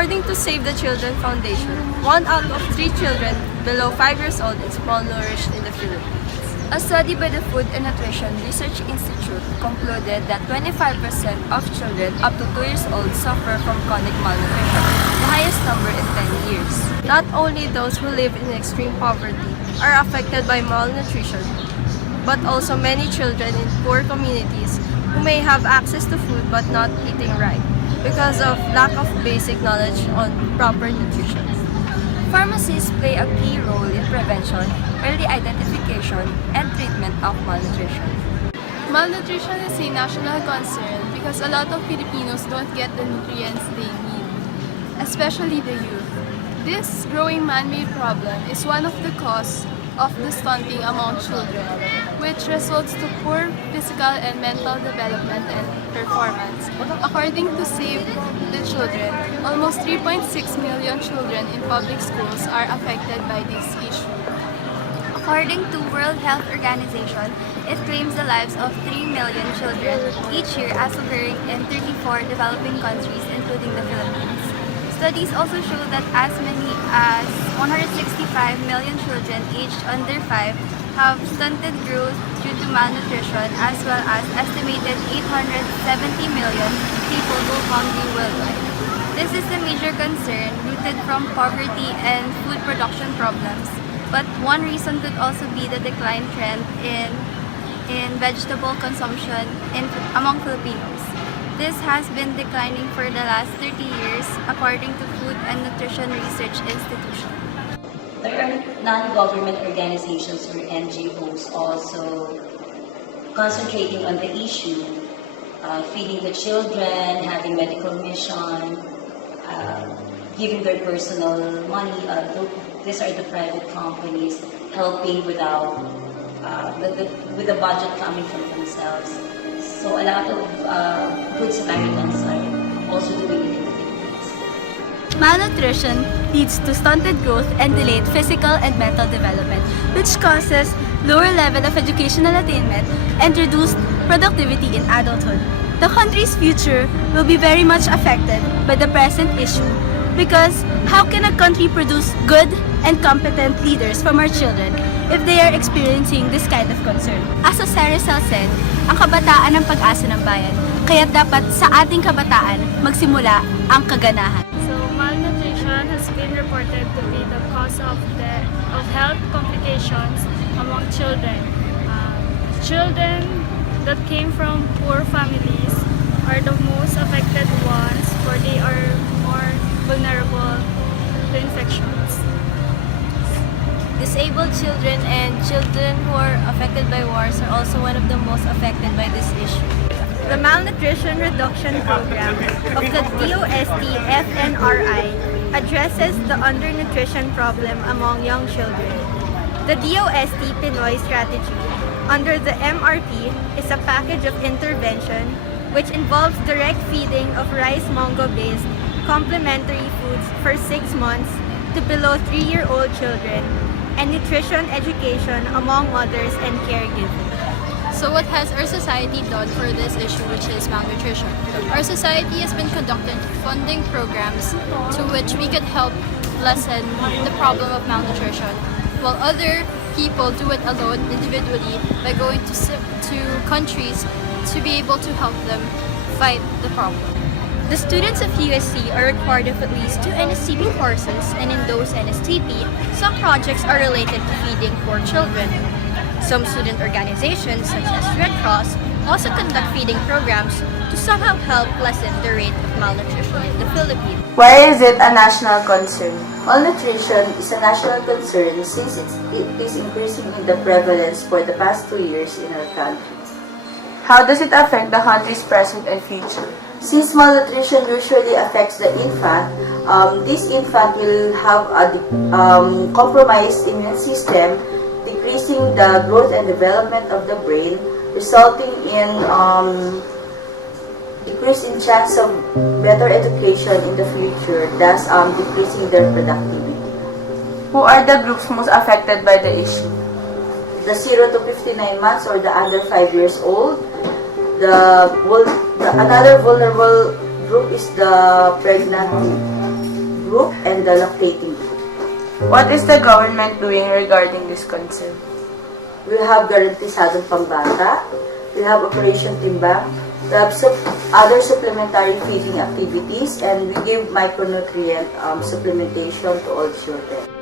According to Save the Children Foundation, 1 out of 3 children below 5 years old is malnourished in the Philippines. A study by the Food and Nutrition Research Institute concluded that 25% of children up to 2 years old suffer from chronic malnutrition, the highest number in 10 years. Not only those who live in extreme poverty are affected by malnutrition, but also many children in poor communities who may have access to food but not eating right because of lack of basic knowledge on proper nutrition. Pharmacies play a key role in prevention, early identification, and treatment of malnutrition. Malnutrition is a national concern because a lot of Filipinos don't get the nutrients they need, especially the youth. This growing man-made problem is one of the causes of the stunting among children, which results to poor physical and mental development and performance. According to Save the Children, almost 3.6 million children in public schools are affected by this issue. According to World Health Organization, it claims the lives of 3 million children each year as occurring in 34 developing countries, including the Philippines. Studies also show that as many as 165 million children aged under 5 have stunted growth due to malnutrition, as well as estimated 870 million people go hungry worldwide. This is a major concern rooted from poverty and food production problems, but one reason could also be the decline trend in vegetable consumption among Filipinos. This has been declining for the last 30 years, according to Food and Nutrition Research Institution. There are non-government organizations or NGOs also concentrating on the issue, feeding the children, having medical mission, giving their personal money. These are the private companies helping without with the budget coming from themselves. So a lot of good Samaritans are also doing it in the Philippines. Malnutrition leads to stunted growth and delayed physical and mental development, which causes lower level of educational attainment and reduced productivity in adulthood. The country's future will be very much affected by the present issue because how can a country produce good and competent leaders from our children if they are experiencing this kind of concern? As Rizal said, ang kabataan ang pag-asa ng bayan, kaya dapat sa ating kabataan magsimula ang kaganahan. So malnutrition has been reported to be the cause of health complications among children. Children that came from poor families are the most affected ones, for they are more vulnerable to infections. Disabled children and children who are affected by wars are also one of the most affected by this issue. The Malnutrition Reduction Program of the DOST-FNRI addresses the undernutrition problem among young children. The DOST Pinoy strategy under the MRP is a package of intervention which involves direct feeding of rice mango-based complementary foods for 6 months to below 3-year-old children, and nutrition education among mothers and caregivers. So what has our society done for this issue, which is malnutrition? Our society has been conducting funding programs to which we could help lessen the problem of malnutrition, while other people do it alone, individually, by going to countries to be able to help them fight the problem. The students of USC are required of at least 2 NSTP courses, and in those NSTP, some projects are related to feeding poor children. Some student organizations, such as Red Cross, also conduct feeding programs to somehow help lessen the rate of malnutrition in the Philippines. Why is it a national concern? Malnutrition is a national concern since it is increasing in the prevalence for the past 2 years in our country. How does it affect the country's present and future? Since malnutrition usually affects the infant, this infant will have a compromised immune system, decreasing the growth and development of the brain, resulting in decrease in chance of better education in the future, thus decreasing their productivity. Who are the groups most affected by the issue? The 0 to 59 months or the under 5 years old. Another vulnerable group is the pregnant group and the lactating group. What is the government doing regarding this concern? We have Garantisadong Pambata, we have Operation Timbang, we have other supplementary feeding activities, and we give micronutrient supplementation to all children.